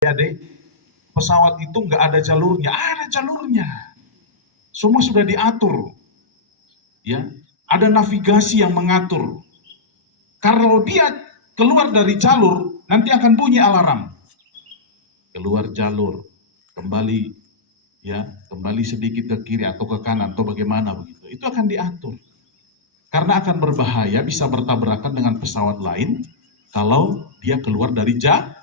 Adik, pesawat itu nggak ada jalurnya, ada jalurnya. Semua sudah diatur, ya. Ada navigasi yang mengatur. Kalau dia keluar dari jalur, nanti akan bunyi alarm. Keluar jalur, kembali, ya, kembali sedikit ke kiri atau ke kanan atau bagaimana begitu. Itu akan diatur. Karena akan berbahaya, bisa bertabrakan dengan pesawat lain kalau dia keluar dari jalur.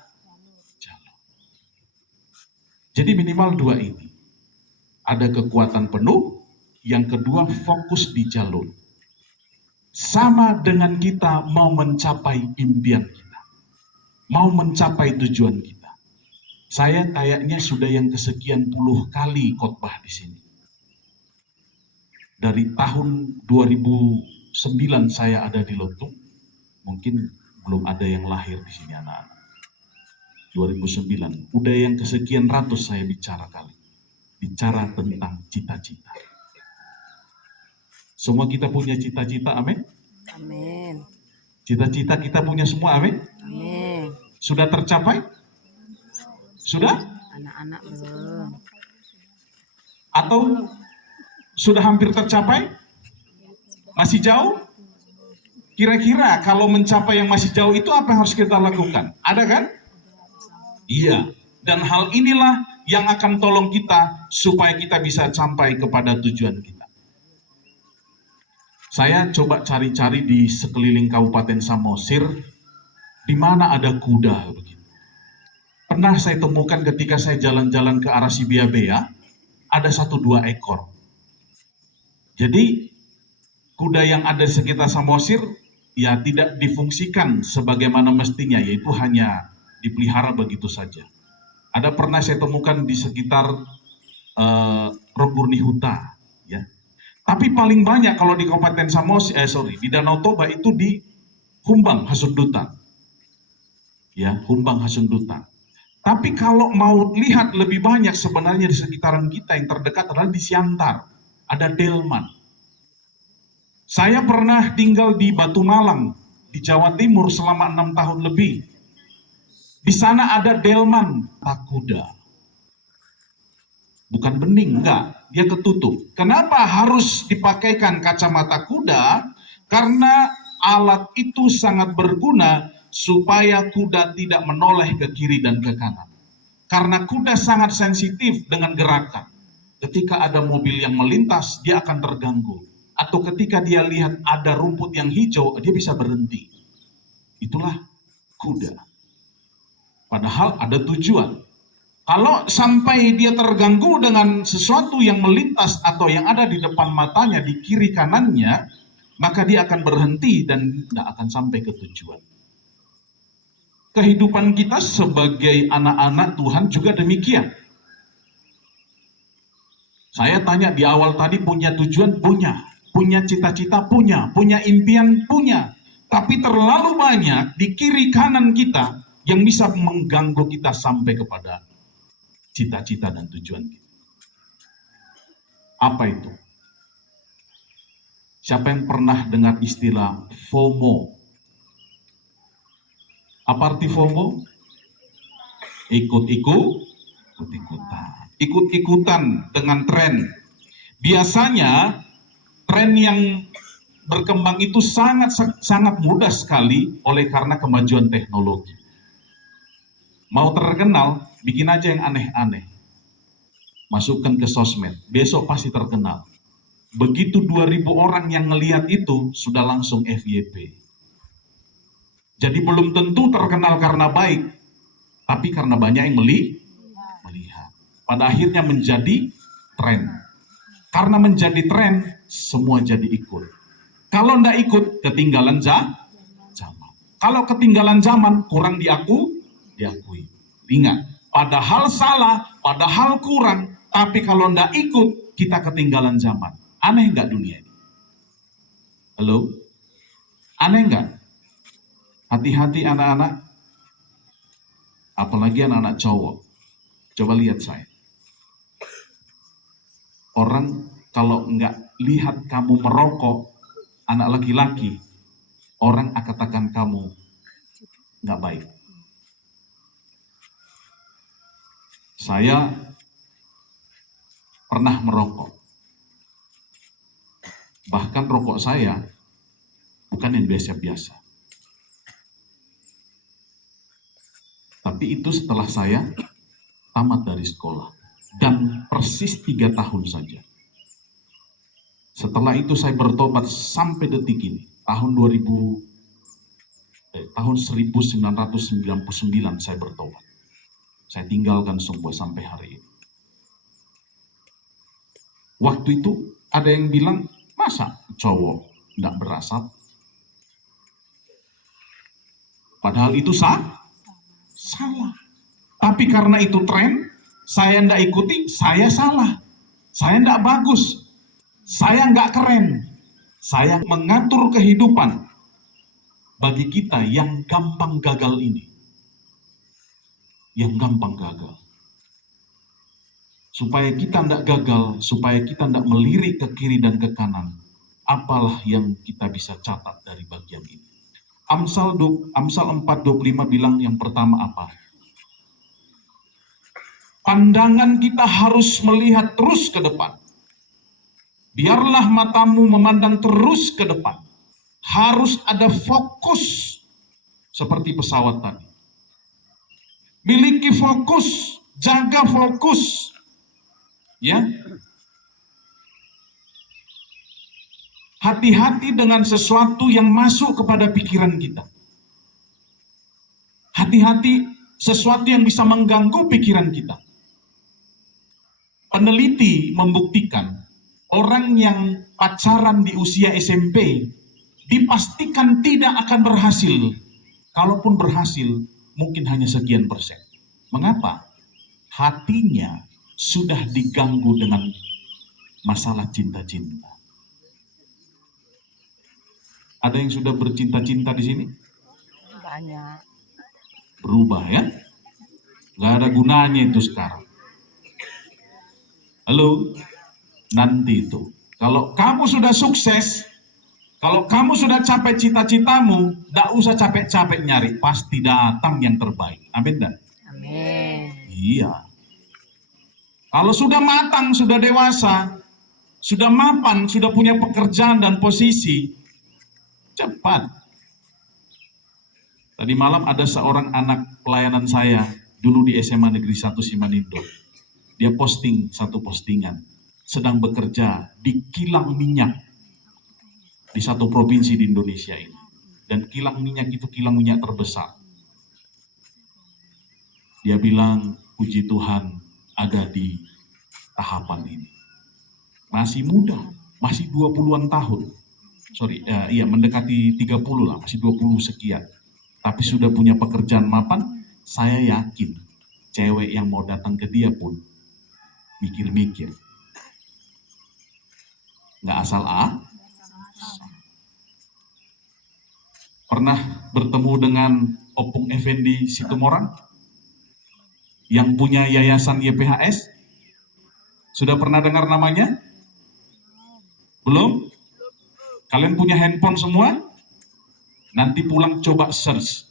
Jadi minimal dua ini. Ada kekuatan penuh, yang kedua fokus di jalur. Sama dengan kita mau mencapai impian kita, mau mencapai tujuan kita. Saya kayaknya sudah yang kesekian puluh kali khotbah di sini. Dari tahun 2009 saya ada di Lotung, mungkin belum ada yang lahir di sini anak-anak. 2009, udah yang kesekian ratus saya bicara kali. Bicara tentang cita-cita. Semua kita punya cita-cita, amin? Amin. Cita-cita kita punya semua, amin? Amin. Sudah tercapai? Sudah? Anak-anak belum. Atau sudah hampir tercapai? Masih jauh? Kira-kira kalau mencapai yang masih jauh itu apa yang harus kita lakukan? Ada kan? Iya. Dan hal inilah yang akan tolong kita supaya kita bisa sampai kepada tujuan kita. Saya coba cari-cari di sekeliling Kabupaten Samosir, di mana ada kuda begitu. Pernah saya temukan ketika saya jalan-jalan ke arah Sibiabea, ada 1-2 ekor. Jadi kuda yang ada di sekitar Samosir ya tidak difungsikan sebagaimana mestinya, yaitu hanya dipelihara begitu saja. Ada pernah saya temukan di sekitar Roburni Huta, ya. Tapi paling banyak kalau di Kabupaten Samosir, di Danau Toba itu di Humbang Hasundutan, ya, Humbang Hasundutan. Tapi kalau mau lihat lebih banyak sebenarnya di sekitaran kita yang terdekat adalah di Siantar, ada delman. Saya pernah tinggal di Batu Malang, di Jawa Timur selama 6 tahun lebih. Di sana ada delman, kuda. Bukan bening, enggak, dia ketutup. Kenapa harus dipakaikan kacamata kuda? Karena alat itu sangat berguna supaya kuda tidak menoleh ke kiri dan ke kanan. Karena kuda sangat sensitif dengan gerakan. Ketika ada mobil yang melintas, dia akan terganggu. Atau ketika dia lihat ada rumput yang hijau, dia bisa berhenti. Itulah kuda. Padahal ada tujuan. Kalau sampai dia terganggu dengan sesuatu yang melintas atau yang ada di depan matanya, di kiri kanannya, maka dia akan berhenti dan tidak akan sampai ke tujuan. Kehidupan kita sebagai anak-anak Tuhan juga demikian. Saya tanya di awal tadi, punya tujuan? Punya cita-cita? Punya impian? Punya. Tapi terlalu banyak di kiri kanan kita yang bisa mengganggu kita sampai kepada cita-cita dan tujuan kita. Apa itu? Siapa yang pernah dengar istilah FOMO? Apa arti FOMO? Ikut-ikutan dengan tren. Biasanya tren yang berkembang itu sangat mudah sekali oleh karena kemajuan teknologi. Mau terkenal, bikin aja yang aneh-aneh. Masukkan ke sosmed, besok pasti terkenal. Begitu 2.000 orang yang ngelihat itu, sudah langsung FYP. Jadi belum tentu terkenal karena baik, tapi karena banyak yang melihat. Pada akhirnya menjadi tren. Karena menjadi tren, semua jadi ikut. Kalau ndak ikut, ketinggalan zaman. Kalau ketinggalan zaman, kurang diakui. Ingat, padahal salah, padahal kurang, tapi kalau ndak ikut, kita ketinggalan zaman. Aneh nggak dunia ini? Halo? Aneh nggak? Hati-hati anak-anak, apalagi anak-anak cowok. Coba lihat saya. Orang kalau nggak lihat kamu merokok, anak laki-laki, orang akan katakan kamu nggak baik. Saya pernah merokok. Bahkan rokok saya bukan yang biasa-biasa. Tapi itu setelah saya tamat dari sekolah. Dan persis 3 tahun saja. Setelah itu saya bertobat sampai detik ini. Tahun 1999 saya bertobat. Saya tinggalkan semua sampai hari ini. Waktu itu ada yang bilang, masa cowok tidak berasap? Padahal itu salah. Tapi karena itu tren, saya tidak ikuti, saya salah. Saya tidak bagus. Saya nggak keren. Saya mengatur kehidupan bagi kita yang gampang gagal ini. Yang gampang gagal. Supaya kita tidak gagal, supaya kita tidak melirik ke kiri dan ke kanan. Apalah yang kita bisa catat dari bagian ini. Amsal 4:25 bilang yang pertama apa? Pandangan kita harus melihat terus ke depan. Biarlah matamu memandang terus ke depan. Harus ada fokus seperti pesawat tadi. Miliki fokus, jaga fokus. Ya. Hati-hati dengan sesuatu yang masuk kepada pikiran kita. Hati-hati sesuatu yang bisa mengganggu pikiran kita. Peneliti membuktikan orang yang pacaran di usia SMP dipastikan tidak akan berhasil. Kalaupun berhasil, mungkin hanya sekian persen. Mengapa? Hatinya sudah diganggu dengan masalah cinta-cinta. Ada yang sudah bercinta-cinta di sini? Banyak. Berubah ya? Gak ada gunanya itu sekarang. Halo? Nanti itu. Kalau kamu sudah sukses, kalau kamu sudah capai cita-citamu, gak usah capek-capek nyari. Pasti datang yang terbaik. Amin tak? Amin. Iya. Kalau sudah matang, sudah dewasa, sudah mapan, sudah punya pekerjaan dan posisi, cepat. Tadi malam ada seorang anak pelayanan saya, dulu di SMA Negeri 1 Simanindo. Dia posting satu postingan, sedang bekerja di kilang minyak di satu provinsi di Indonesia ini. Dan kilang minyak itu kilang minyak terbesar. Dia bilang, puji Tuhan ada di tahapan ini. Masih muda, masih 20-an tahun. Mendekati 30 lah, masih 20 sekian. Tapi sudah punya pekerjaan mapan, saya yakin cewek yang mau datang ke dia pun mikir-mikir. Nggak asal Pernah bertemu dengan Opung Effendi Situmorang yang punya yayasan YPHS? Sudah pernah dengar namanya? Belum? Kalian punya handphone semua? Nanti pulang coba search,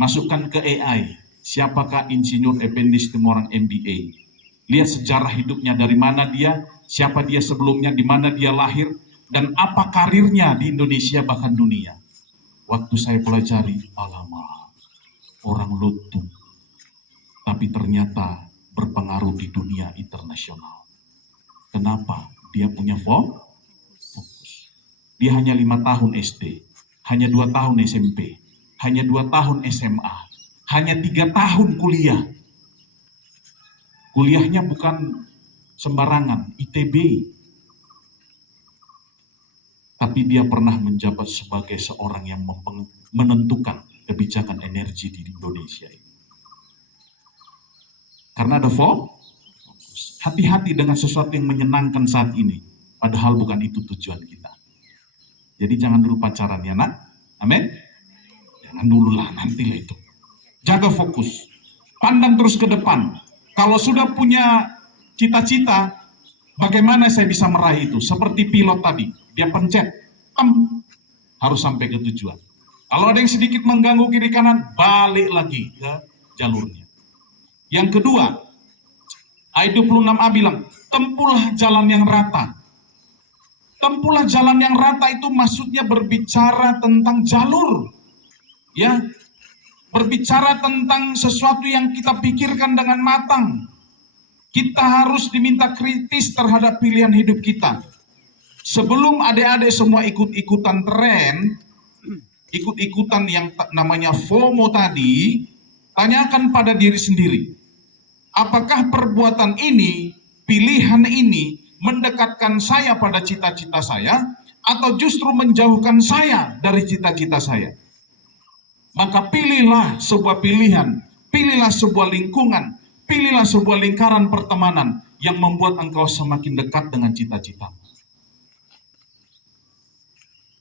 masukkan ke AI, siapakah Insinyur Effendi Situmorang MBA. Lihat sejarah hidupnya, dari mana dia, siapa dia sebelumnya, di mana dia lahir, dan apa karirnya di Indonesia bahkan dunia. Waktu saya pelajari, alamak, orang luntung, tapi ternyata berpengaruh di dunia internasional. Kenapa? Dia punya fokus. Dia hanya 5 tahun SD, hanya 2 tahun SMP, hanya 2 tahun SMA, hanya 3 tahun kuliah. Kuliahnya bukan sembarangan, ITB. Tapi dia pernah menjabat sebagai seorang yang menentukan kebijakan energi di Indonesia ini. Karena ada fokus. Hati-hati dengan sesuatu yang menyenangkan saat ini. Padahal bukan itu tujuan kita. Jadi jangan dulu pacaran ya nak. Amin. Jangan dulu lah, nantilah itu. Jaga fokus. Pandang terus ke depan. Kalau sudah punya cita-cita, bagaimana saya bisa meraih itu? Seperti pilot tadi, dia pencet, harus sampai ke tujuan. Kalau ada yang sedikit mengganggu kiri kanan, balik lagi ke jalurnya. Yang kedua, Ayat 26a bilang, tempuhlah jalan yang rata. Tempuhlah jalan yang rata itu maksudnya berbicara tentang jalur. Ya, berbicara tentang sesuatu yang kita pikirkan dengan matang. Kita harus diminta kritis terhadap pilihan hidup kita. Sebelum adik-adik semua ikut-ikutan tren, ikut-ikutan yang namanya FOMO tadi, tanyakan pada diri sendiri. Apakah perbuatan ini, pilihan ini, mendekatkan saya pada cita-cita saya, atau justru menjauhkan saya dari cita-cita saya? Maka pilihlah sebuah pilihan, pilihlah sebuah lingkungan, pilihlah sebuah lingkaran pertemanan yang membuat engkau semakin dekat dengan cita-cita.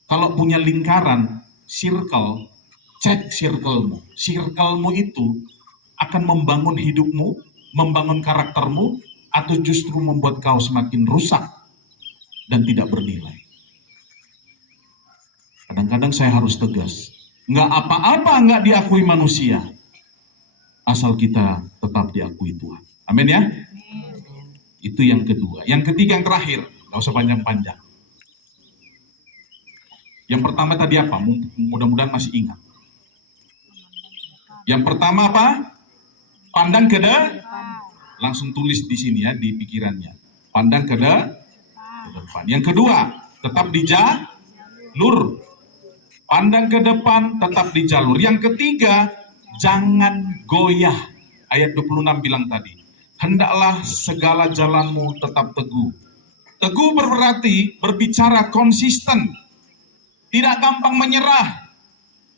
Kalau punya lingkaran, circle, cek circlemu. Circlemu itu akan membangun hidupmu, membangun karaktermu, atau justru membuat kau semakin rusak dan tidak bernilai. Kadang-kadang saya harus tegas. Nggak apa-apa nggak diakui manusia, asal kita tetap diakui Tuhan. Amin ya? Itu yang kedua. Yang ketiga, yang terakhir, nggak usah panjang-panjang. Yang pertama tadi apa? Mudah-mudahan masih ingat. Yang pertama apa? Pandang ke langsung tulis di sini ya, di pikirannya. Pandang ke depan. Yang kedua, tetap di jalur. Pandang ke depan, tetap di jalur. Yang ketiga, jangan goyah. Ayat 26 bilang tadi, hendaklah segala jalanmu tetap teguh. Teguh berarti berbicara konsisten. Tidak gampang menyerah,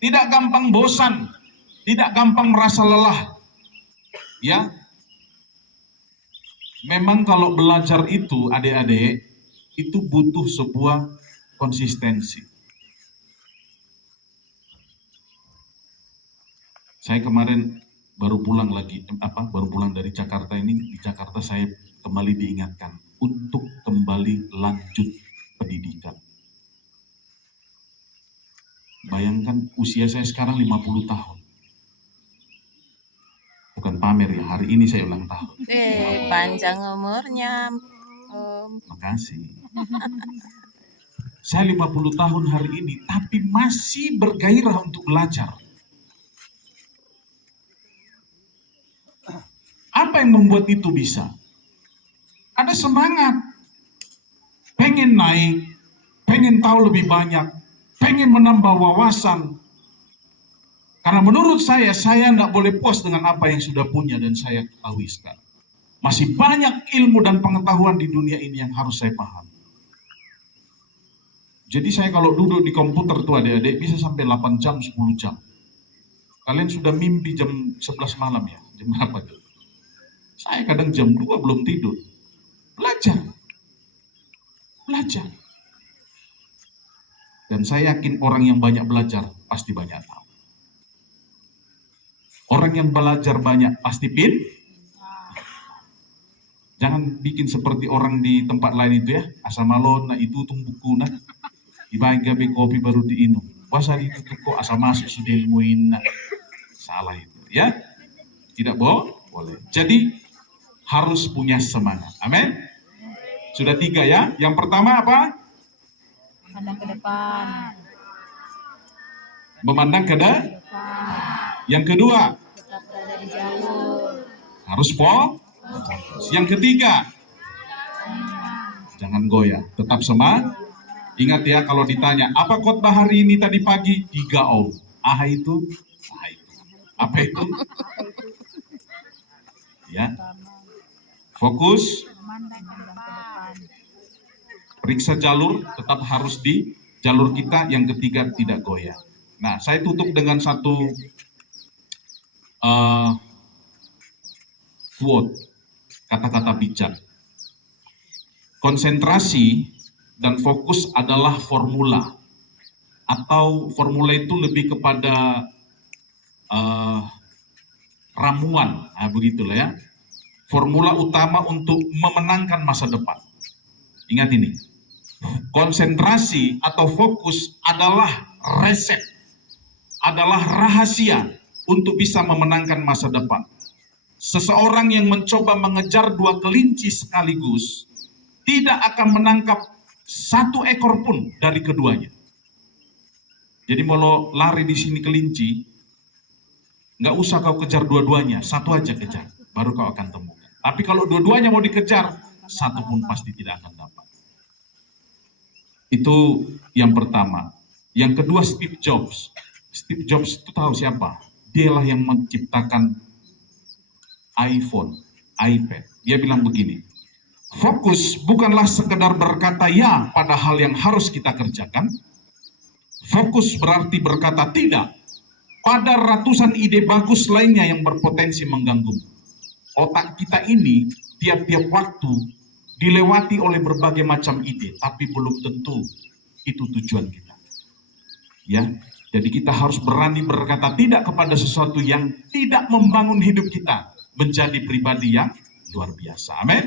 tidak gampang bosan, tidak gampang merasa lelah. Ya, memang kalau belajar itu adik-adik, itu butuh sebuah konsistensi. Saya kemarin baru pulang dari Jakarta ini. Di Jakarta saya kembali diingatkan untuk kembali lanjut pendidikan. Bayangkan usia saya sekarang 50 tahun. Bukan pamer ya, hari ini saya ulang tahun. Panjang umurnya. Makasih. Saya 50 tahun hari ini, tapi masih bergairah untuk belajar. Apa yang membuat itu bisa? Ada semangat. Pengen naik, pengen tahu lebih banyak, pengen menambah wawasan. Karena menurut saya tidak boleh puas dengan apa yang sudah punya dan saya ketahui sekarang. Masih banyak ilmu dan pengetahuan di dunia ini yang harus saya pahami. Jadi saya kalau duduk di komputer tuh adik-adik bisa sampai 8 jam, 10 jam. Kalian sudah mimpi jam 11 malam ya? Jam berapa tuh? Saya kadang jam 2 belum tidur. Belajar. Dan saya yakin orang yang banyak belajar pasti banyak tahu. Orang yang belajar banyak pasti jangan bikin seperti orang di tempat lain itu ya. Asal malon, nah itu buku nah. Ibagi kopi baru diinum. Puasa itu kok asal masuk sudah ilmuin. Salah itu ya. Tidak boleh. Jadi harus punya semangat. Amin. Sudah 3 ya. Yang pertama apa? Pandang ke depan. Memandang ke depan. Yang kedua, Tetap berada di jalur. harus Yang ketiga, jangan goyah, tetap semangat. Ingat ya, kalau ditanya, apa khotbah hari ini tadi pagi? 3 Om. Itu. Apa itu? Ya. Fokus. Periksa jalur, tetap harus di jalur kita. Yang ketiga, tidak goyah. Nah, saya tutup dengan satu quote, kata-kata bijak. Konsentrasi dan fokus adalah formula. Atau formula itu lebih kepada ramuan, begitulah ya. Formula utama untuk memenangkan masa depan. Ingat ini, konsentrasi atau fokus adalah resep, adalah rahasia untuk bisa memenangkan masa depan. seseorang yang mencoba mengejar 2 kelinci sekaligus tidak akan menangkap 1 ekor pun dari keduanya. Jadi mau lari di sini kelinci, nggak usah kau kejar dua-duanya, 1 aja kejar, baru kau akan temukan. Tapi kalau dua-duanya mau dikejar, 1 pun pasti tidak akan dapat. Itu yang pertama. Yang kedua, Steve Jobs. Steve Jobs itu tahu siapa? Dialah yang menciptakan iPhone, iPad. Dia bilang begini, fokus bukanlah sekedar berkata ya pada hal yang harus kita kerjakan. Fokus berarti berkata tidak pada ratusan ide bagus lainnya yang berpotensi mengganggu. Otak kita ini tiap-tiap waktu dilewati oleh berbagai macam ide, tapi belum tentu itu tujuan kita. Ya, jadi kita harus berani berkata tidak kepada sesuatu yang tidak membangun hidup kita menjadi pribadi yang luar biasa. Amin.